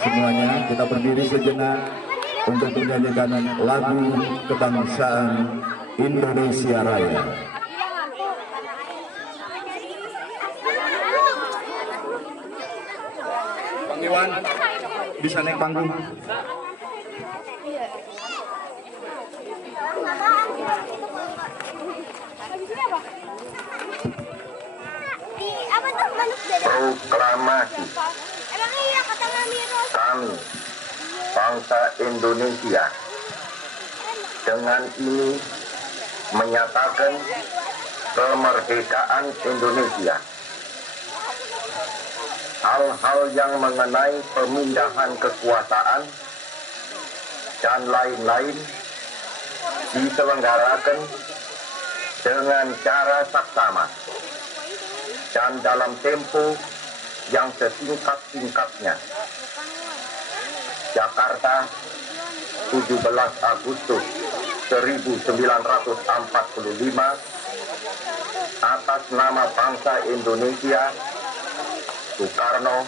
semuanya kita berdiri sejenak untuk menyanyikan lagu kebangsaan Indonesia Raya. Bang Iwan bisa naik panggung. Proklamasi kami bangsa Indonesia dengan ini menyatakan kemerdekaan Indonesia. Hal-hal yang mengenai pemindahan kekuasaan dan lain-lain diselenggarakan dengan cara saksama dan dalam tempo yang sesingkat-singkatnya. Jakarta, 17 Agustus 1945, atas nama bangsa Indonesia, Soekarno,